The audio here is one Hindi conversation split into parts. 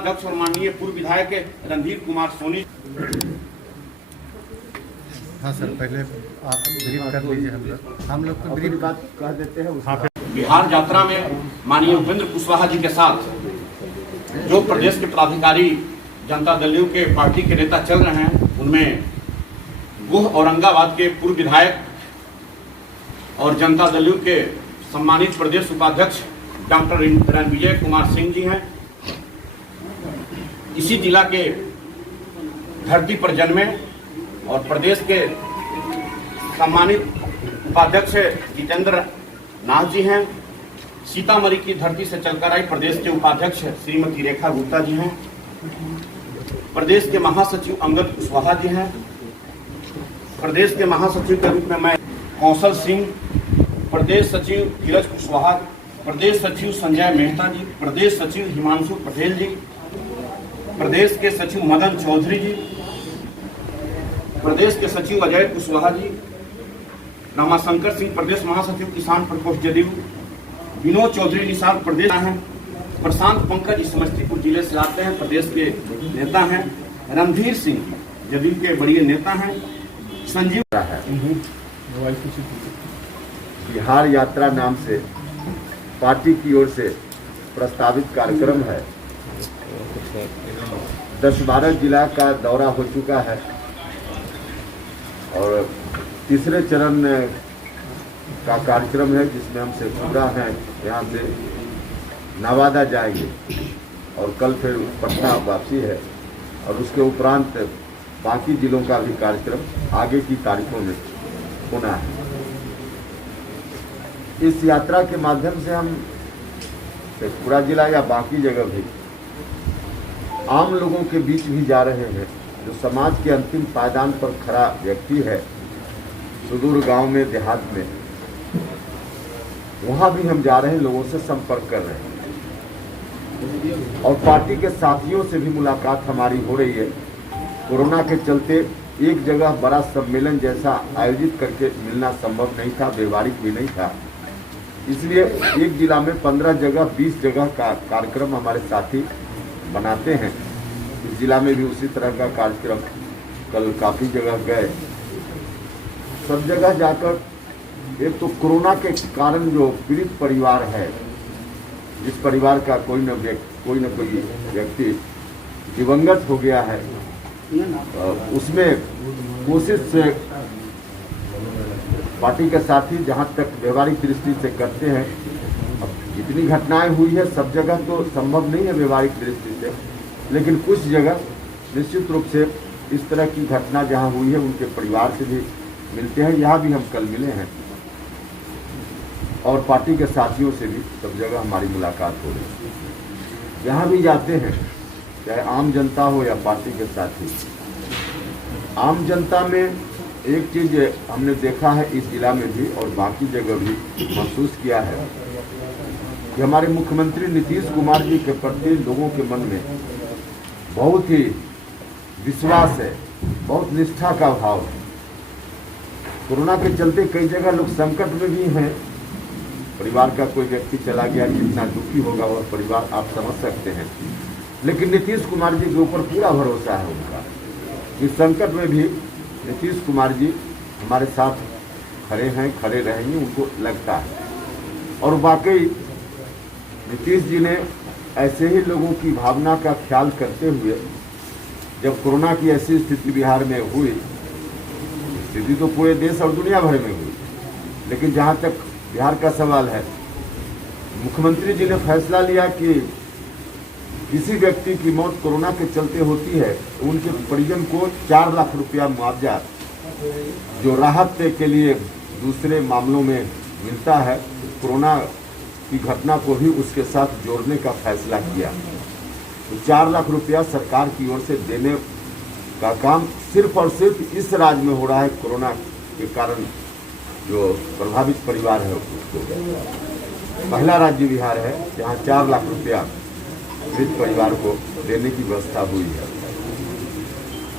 जिलाध्यक्ष और माननीय पूर्व विधायक रणधीर कुमार सोनी। हाँ सर, पहले आप ब्रीफ कर लीजिए। हम लोग को ब्रीफ बात कह देते हैं। बिहार यात्रा में माननीय उपेंद्र कुशवाहा जी के साथ जो प्रदेश के पदाधिकारी जनता दल के पार्टी के नेता चल रहे हैं, उनमें गोह औरंगाबाद के पूर्व विधायक और जनता दल के सम्मानित प्रदेश उपाध्यक्ष डॉक्टर रणविजय कुमार सिंह जी हैं। इसी जिला के धरती पर जन्मे और प्रदेश के सम्मानित उपाध्यक्ष जितेंद्र नाथ जी हैं। सीतामढ़ी की धरती से चलकर आई प्रदेश के उपाध्यक्ष श्रीमती रेखा गुप्ता जी हैं। प्रदेश के महासचिव अंगद कुशवाहा जी हैं। प्रदेश के महासचिव के रूप में मैं कौशल सिंह, प्रदेश सचिव धीरज कुशवाहा, प्रदेश सचिव संजय मेहता जी, प्रदेश सचिव हिमांशु पटेल जी, प्रदेश के सचिव मदन चौधरी जी, प्रदेश के सचिव अजय कुशवाहा जी, रामाशंकर सिंह प्रदेश महासचिव किसान प्रकोष्ठ जदयू, विनोद चौधरी निसार प्रदेश हैं, प्रशांत पंकज समस्तीपुर जिले से आते हैं, प्रदेश के नेता हैं, रणधीर सिंह जदयू के बड़े नेता हैं, संजीव है। बिहार यात्रा नाम से पार्टी की ओर से प्रस्तावित कार्यक्रम है। 10-12 जिला का दौरा हो चुका है और तीसरे चरण का कार्यक्रम है, जिसमें हमसे पूरा है। यहाँ से नवादा जाएंगे और कल फिर पटना वापसी है और उसके उपरांत बाकी जिलों का भी कार्यक्रम आगे की तारीखों में होना है। इस यात्रा के माध्यम से हम शेखपुरा जिला या बाकी जगह भी आम लोगों के बीच भी जा रहे हैं। जो समाज के अंतिम पायदान पर खड़ा व्यक्ति है, सुदूर गांव में, देहात में, वहां भी हम जा रहे हैं, लोगों से संपर्क कर रहे हैं और पार्टी के साथियों से भी मुलाकात हमारी हो रही है। कोरोना के चलते एक जगह बड़ा सम्मेलन जैसा आयोजित करके मिलना संभव नहीं था, व्यवहारिक भी नहीं था। इसलिए एक जिला में 15 जगह 20 जगह का कार्यक्रम हमारे साथी बनाते हैं। इस जिला में भी उसी तरह का कार्यक्रम कल काफ़ी जगह गए। सब जगह जाकर एक तो कोरोना के कारण जो पीड़ित परिवार है, जिस परिवार का कोई न कोई व्यक्ति दिवंगत हो गया है, उसमें कोशिश से पार्टी के साथी जहां तक व्यवहारिक दृष्टि से करते हैं। अब जितनी घटनाएं हुई है सब जगह तो संभव नहीं है व्यवहारिक दृष्टि से, लेकिन कुछ जगह निश्चित रूप से इस तरह की घटना जहां हुई है उनके परिवार से भी मिलते हैं। यहाँ भी हम कल मिले हैं और पार्टी के साथियों से भी सब जगह हमारी मुलाकात हो रही है। जहाँ भी जाते हैं, चाहे आम जनता हो या पार्टी के साथी, आम जनता में एक चीज हमने देखा है इस जिला में भी और बाकी जगह भी महसूस किया है कि हमारे मुख्यमंत्री नीतीश कुमार जी के प्रति लोगों के मन में बहुत ही विश्वास है, बहुत निष्ठा का भाव है। कोरोना के चलते कई जगह लोग संकट में भी हैं। परिवार का कोई व्यक्ति चला गया, कितना दुखी होगा वह परिवार, आप समझ सकते हैं। लेकिन नीतीश कुमार जी के ऊपर पूरा भरोसा है उनका। इस संकट में भी नीतीश कुमार जी हमारे साथ खड़े हैं, खड़े रहेंगे, उनको लगता है। और वाकई नीतीश जी ने ऐसे ही लोगों की भावना का ख्याल करते हुए, जब कोरोना की ऐसी स्थिति बिहार में हुई, स्थिति तो पूरे देश और दुनिया भर में हुई, लेकिन जहां तक बिहार का सवाल है, मुख्यमंत्री जी ने फैसला लिया कि किसी व्यक्ति की मौत कोरोना के चलते होती है तो उनके परिजन को 4 लाख रुपया मुआवजा जो राहत के लिए दूसरे मामलों में मिलता है, कोरोना की घटना को भी उसके साथ जोड़ने का फैसला किया। तो 4 लाख रुपया सरकार की ओर से देने का काम सिर्फ और सिर्फ इस राज्य में हो रहा है। कोरोना के कारण जो प्रभावित परिवार है उसको पहला राज्य बिहार है जहाँ 4 लाख रुपया पीड़ित परिवार को देने की व्यवस्था हुई है।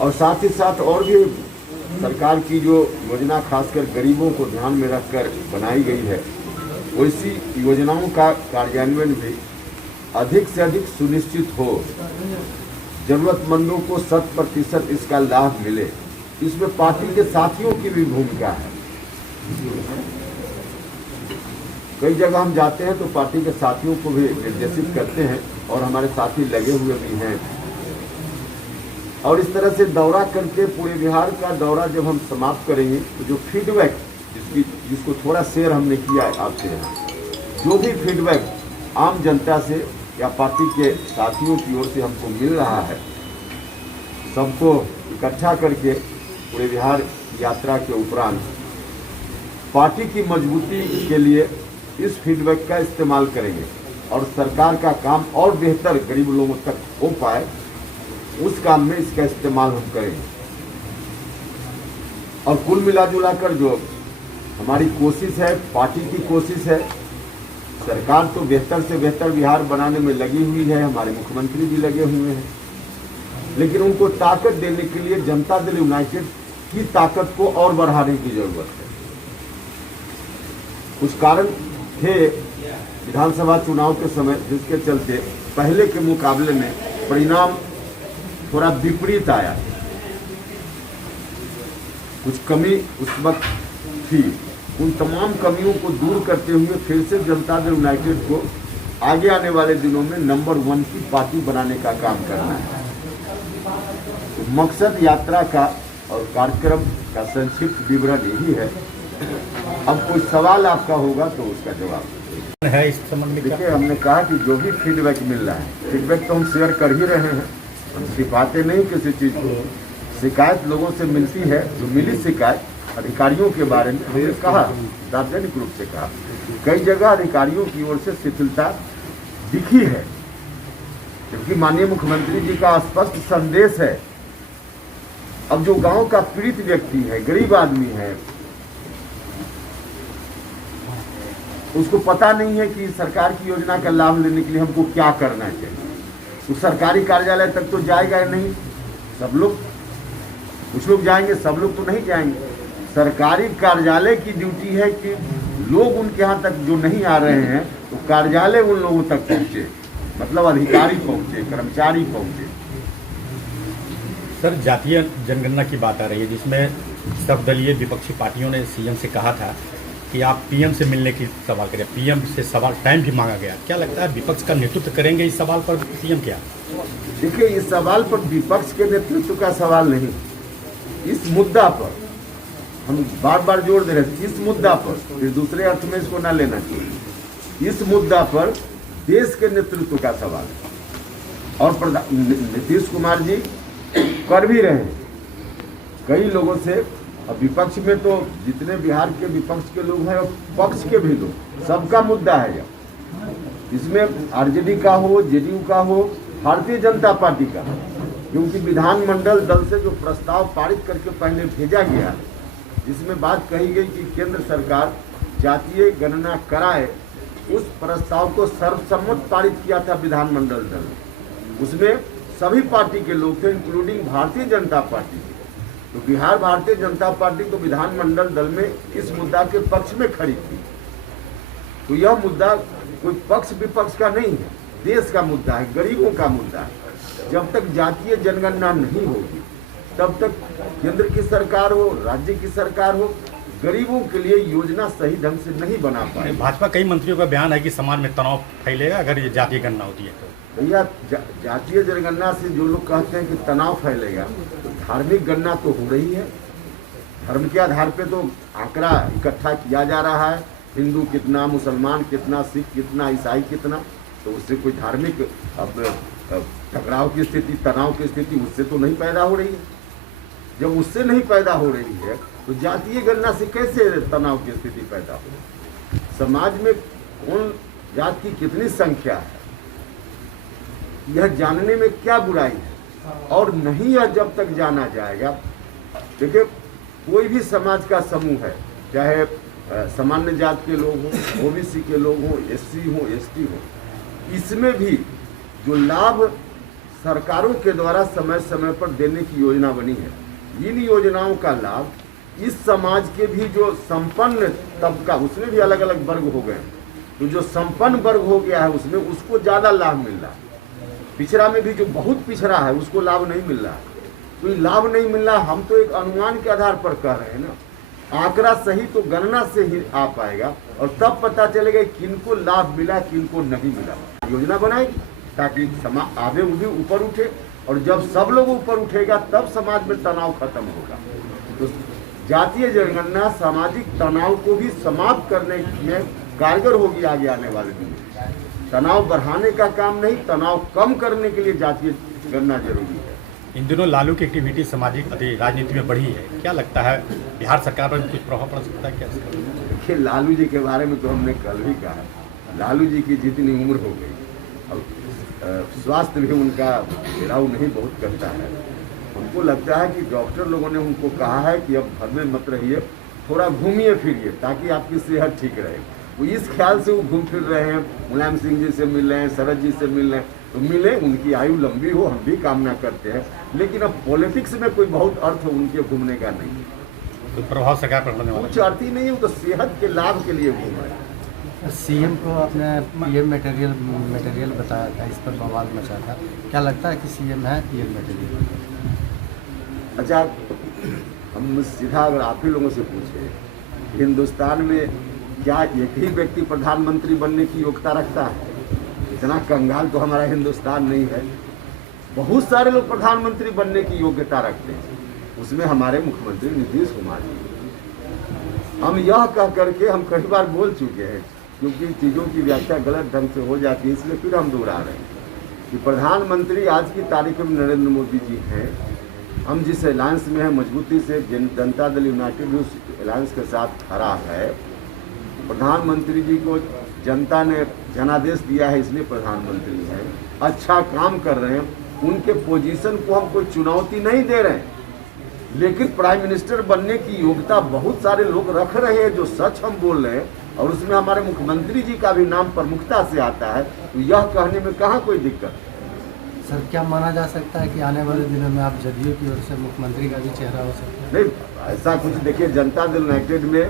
और साथ ही साथ और भी सरकार की जो योजना खासकर गरीबों को ध्यान में रखकर बनाई गई है, वैसी योजनाओं का कार्यान्वयन भी अधिक से अधिक सुनिश्चित हो, जरूरतमंदों को 100% इसका लाभ मिले। इसमें पार्टी के साथियों की भी भूमिका है। कई जगह हम जाते हैं तो पार्टी के साथियों को भी निर्देशित करते हैं और हमारे साथी लगे हुए भी हैं। और इस तरह से दौरा करके पूरे बिहार का दौरा जब हम समाप्त करेंगे तो जो फीडबैक जिसको थोड़ा शेयर हमने किया है आपसे यहाँ, जो भी फीडबैक आम जनता से या पार्टी के साथियों की ओर से हमको मिल रहा है, सबको इकट्ठा करके पूरे बिहार यात्रा के उपरांत पार्टी की मजबूती के लिए इस फीडबैक का इस्तेमाल करेंगे और सरकार का काम और बेहतर गरीब लोगों तक हो पाए, उस काम में इसका इस्तेमाल हम करेंगे। और कुल मिला कर जो हमारी कोशिश है, पार्टी की कोशिश है, सरकार तो बेहतर से बेहतर बिहार बनाने में लगी हुई है, हमारे मुख्यमंत्री भी लगे हुए हैं, लेकिन उनको ताकत देने के लिए जनता दल यूनाइटेड की ताकत को और बढ़ाने की जरूरत है। कुछ कारण थे विधानसभा चुनाव के समय जिसके चलते पहले के मुकाबले में परिणाम थोड़ा विपरीत आया। कुछ कमी उस वक्त थी, उन तमाम कमियों को दूर करते हुए फिर से जनता दल यूनाइटेड को आगे आने वाले दिनों में नंबर 1 की पार्टी बनाने का काम करना है। तो मकसद यात्रा का और कार्यक्रम का संक्षिप्त विवरण यही है। अब कोई सवाल आपका होगा तो उसका जवाब है इस संबंध में। देखिए, हमने कहा कि जो भी फीडबैक मिल रहा है, फीडबैक तो हम शेयर कर ही रहे हैं, हम छिपाते नहीं किसी चीज को। शिकायत लोगों से मिलती है, जो मिली शिकायत अधिकारियों के बारे में हमने कहा, सार्वजनिक रूप से कहा। कई जगह अधिकारियों की ओर से शिथिलता दिखी है, क्योंकि माननीय मुख्यमंत्री जी का स्पष्ट संदेश है। अब जो गांव का पीड़ित व्यक्ति है, गरीब आदमी है, उसको पता नहीं है कि सरकार की योजना का लाभ लेने के लिए हमको क्या करना चाहिए। उस सरकारी कार्यालय तक तो जाएगा नहीं, सब लोग, कुछ लोग जाएंगे, सब लोग तो नहीं जाएंगे। सरकारी कार्यालय की ड्यूटी है कि लोग उनके यहाँ तक जो नहीं आ रहे हैं तो कार्यालय उन लोगों तक पहुँचे, मतलब अधिकारी पहुँचे, कर्मचारी पहुँचे। सर, जातीय जनगणना की बात आ रही है, जिसमें सर्वदलीय विपक्षी पार्टियों ने सीएम से कहा था कि आप पीएम से मिलने की सवाल करें। पीएम से सवाल टाइम भी मांगा गया। क्या लगता है विपक्ष का नेतृत्व करेंगे इस सवाल पर सीएम? क्या देखिए, इस सवाल पर विपक्ष के नेतृत्व का सवाल नहीं, इस मुद्दा पर हम बार बार जोर दे रहे हैं। इस मुद्दा पर, फिर दूसरे अर्थ में इसको ना लेना चाहिए, इस मुद्दा पर देश के नेतृत्व का सवाल है। और नीतीश कुमार जी कर भी रहे हैं कई लोगों से। अब विपक्ष में तो जितने बिहार के विपक्ष के लोग हैं और पक्ष के भी लोग, सबका मुद्दा है यह। इसमें आरजेडी का हो, जेडीयू का हो, भारतीय जनता पार्टी का, क्योंकि विधानमंडल दल से जो प्रस्ताव पारित करके पहले भेजा गया, जिसमें बात कही गई कि केंद्र सरकार जातीय गणना कराए, उस प्रस्ताव को सर्वसम्मत पारित किया था विधानमंडल दल ने। उसमें सभी पार्टी के लोग थे, इंक्लूडिंग भारतीय जनता पार्टी। तो बिहार भारतीय जनता पार्टी तो विधानमंडल दल में इस मुद्दा के पक्ष में खड़ी थी। तो यह मुद्दा कोई पक्ष विपक्ष का नहीं है, देश का मुद्दा है, गरीबों का मुद्दा है। जब तक जातीय जनगणना नहीं होगी, तब तक केंद्र की सरकार हो, राज्य की सरकार हो, गरीबों के लिए योजना सही ढंग से नहीं बना पाए। भाजपा कई मंत्रियों का बयान है कि समाज में तनाव फैलेगा अगर ये जातीय गणना होती है तो। भैया, जातीय जनगणना से जो लोग कहते हैं कि तनाव फैलेगा, तो धार्मिक गणना तो हो रही है। धर्म के आधार पे तो आंकड़ा इकट्ठा किया जा रहा है, हिंदू कितना, मुसलमान कितना, सिख कितना, ईसाई कितना। तो उससे कोई धार्मिक टकराव की स्थिति, तनाव की स्थिति उससे तो नहीं पैदा हो रही है। जब उससे नहीं पैदा हो रही है तो जातीय गणना से कैसे तनाव की स्थिति पैदा हो? समाज में कौन जात की कितनी संख्या है, यह जानने में क्या बुराई है? और नहीं, यह जब तक जाना जाएगा, देखिए कोई भी समाज का समूह है, चाहे सामान्य जात के लोग हों, ओबीसी के लोग हों, एससी हों, एसटी हों, इसमें भी जो लाभ सरकारों के द्वारा समय समय पर देने की योजना बनी है, इन योजनाओं का लाभ इस समाज के भी जो संपन्न तबका, उसमें भी अलग अलग वर्ग हो गए, तो जो संपन्न वर्ग हो गया है उसमें उसको ज्यादा लाभ मिल रहा है। पिछड़ा में भी जो बहुत पिछड़ा है उसको लाभ नहीं मिल रहा है। तो ये लाभ नहीं मिल रहा, हम तो एक अनुमान के आधार पर कह रहे हैं ना। आंकड़ा सही तो गणना से ही आ पाएगा और तब पता चलेगा किनको लाभ मिला किनको नहीं मिला। योजना बनाएगी ताकि समाज आगे भी ऊपर उठे, और जब सब लोग ऊपर उठेगा तब समाज में तनाव खत्म होगा। तो जातीय जनगणना सामाजिक तनाव को भी समाप्त करने में कारगर होगी आगे आने वाले दिन में। तनाव बढ़ाने का काम नहीं, तनाव कम करने के लिए जातीय गणना जरूरी है। इन दिनों लालू की एक्टिविटी सामाजिक राजनीति में बढ़ी है, क्या लगता है बिहार सरकार पर कुछ प्रभाव पड़ सकता है क्या? देखिए, लालू जी के बारे में तो हमने कल भी कहा, लालू जी की जितनी उम्र हो गई, अब स्वास्थ्य भी उनका घेराव नहीं बहुत करता है। उनको लगता है कि डॉक्टर लोगों ने उनको कहा है कि अब घर में मत रहिए, थोड़ा घूमिए फिरिए ताकि आपकी सेहत ठीक रहे। वो इस ख्याल से वो घूम फिर रहे हैं, मुलायम सिंह जी से मिल रहे हैं, शरद जी से मिल रहे हैं, तो मिले, उनकी आयु लंबी हो, हम भी कामना करते हैं। लेकिन अब पॉलिटिक्स में कोई बहुत अर्थ उनके घूमने का नहीं है, तो प्रभाव सरकार पर पड़ने वाला कुछ अर्थ ही नहीं है। वो तो सेहत के लाभ के लिए घूम रहे हैं। सीएम को अपने पीएम मटेरियल बताया था, इस पर बवाल मचा था। क्या लगता है कि सीएम है पीएम मटेरियल? अच्छा, हम सीधा अगर आप ही लोगों से पूछे, हिंदुस्तान में क्या एक ही व्यक्ति प्रधानमंत्री बनने की योग्यता रखता है? इतना कंगाल तो हमारा हिंदुस्तान नहीं है। बहुत सारे लोग प्रधानमंत्री बनने की योग्यता रखते हैं, उसमें हमारे मुख्यमंत्री नीतीश कुमार जी। हम यह कह करके हम कई बार बोल चुके हैं, क्योंकि चीज़ों की व्याख्या गलत ढंग से हो जाती है, इसलिए फिर हम दोहरा रहे हैं कि प्रधानमंत्री आज की तारीख में नरेंद्र मोदी जी हैं। हम जिस अलायंस में हैं, मजबूती से जनता दल यूनाइटेड उस अलायंस के साथ खड़ा है। प्रधानमंत्री जी को जनता ने जनादेश दिया है, इसलिए प्रधानमंत्री हैं, अच्छा काम कर रहे हैं। उनके पोजीशन को हम कोई चुनौती नहीं दे रहे हैं, लेकिन प्राइम मिनिस्टर बनने की योग्यता बहुत सारे लोग रख रहे हैं, जो सच हम बोल रहे हैं, और उसमें हमारे मुख्यमंत्री जी का भी नाम प्रमुखता से आता है। तो यह कहने में कहाँ कोई दिक्कत? सर, क्या माना जा सकता है कि आने वाले दिनों में आप जदयू की ओर से मुख्यमंत्री का भी चेहरा हो सकता है? नहीं, ऐसा कुछ देखिए, जनता दल यूनाइटेड में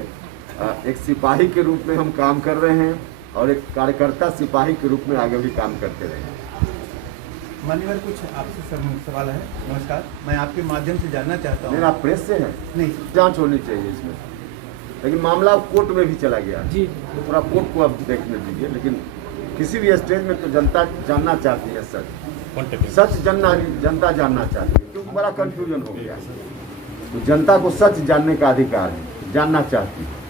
एक सिपाही के रूप में हम काम कर रहे हैं और एक कार्यकर्ता सिपाही के रूप में आगे भी काम करते रहेंगे। मान्यवर, कुछ आपसे सवाल है। नमस्कार, मैं आपके माध्यम से जानना चाहता हूँ। नहीं, आप प्रेस से हैं? नहीं, जांच होनी चाहिए इसमें, लेकिन मामला कोर्ट में भी चला गया जी, तो थोड़ा कोर्ट को अब देखने दीजिए। लेकिन किसी भी स्टेज में तो जनता जानना चाहती है सच जनता जानना चाहती है, क्योंकि बड़ा कंफ्यूजन हो गया। तो जनता को सच जानने का अधिकार है, जानना चाहती है।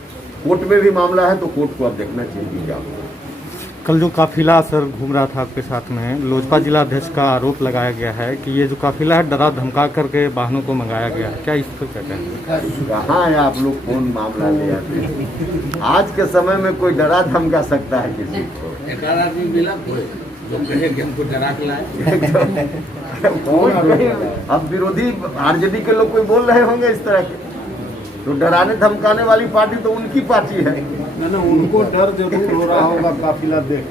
कोर्ट में भी मामला है तो कोर्ट को अब देखना चाहिए क्या होगा। कल जो काफिला सर घूम रहा था आपके साथ में, लोजपा जिला अध्यक्ष का आरोप लगाया गया है कि ये जो काफिला है डरा धमका करके वाहनों को मंगाया गया है, क्या इस पर क्या कहेंगे? कहाँ है आप लोग कौन मामला ले आते हैं? आज के समय में कोई डरा धमका सकता है किसी को? अब विरोधी आरजेडी के लोग कोई बोल रहे होंगे इस तरह के, तो डराने धमकाने वाली पार्टी तो उनकी पार्टी है ना, उनको डर जरूर हो रहा होगा काफिला देख।